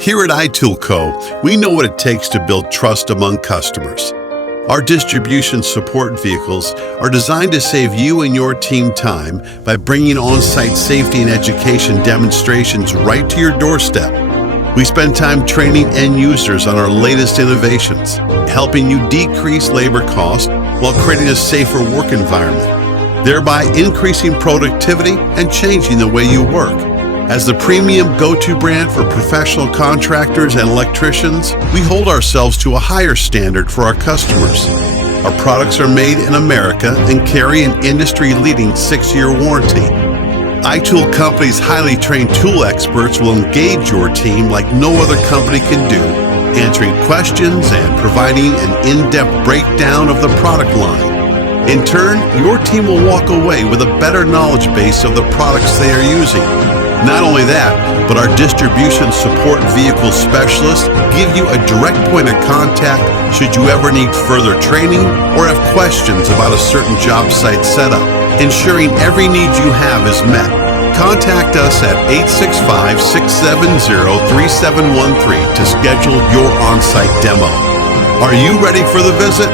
Here at iTOOLco, we know what it takes to build trust among customers. Our distribution support vehicles are designed to save you and your team time by bringing on-site safety and education demonstrations right to your doorstep. We spend time training end users on our latest innovations, helping you decrease labor costs while creating a safer work environment, thereby increasing productivity and changing the way you work. As the premium go-to brand for professional contractors and electricians, we hold ourselves to a higher standard for our customers. Our products are made in America and carry an industry-leading 6-year warranty. iTool Company's highly trained tool experts will engage your team like no other company can do, answering questions and providing an in-depth breakdown of the product line. In turn, your team will walk away with a better knowledge base of the products they are using. Not only that, but our distribution support vehicle specialists give you a direct point of contact should you ever need further training or have questions about a certain job site setup, ensuring every need you have is met. Contact us at 865-670-3713 to schedule your on-site demo. Are you ready for the visit?